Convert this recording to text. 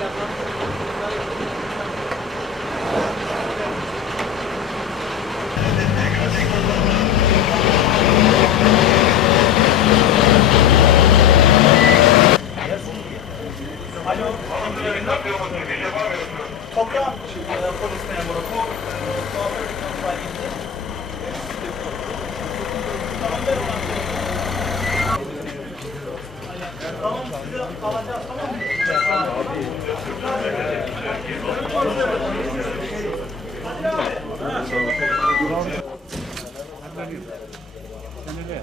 Alo. Toprağın polis memuru. Bu kuaför konusuyla tamam ver ona. Tamam sizi alacağız tamam mı? Hadi abi. Sen öyle.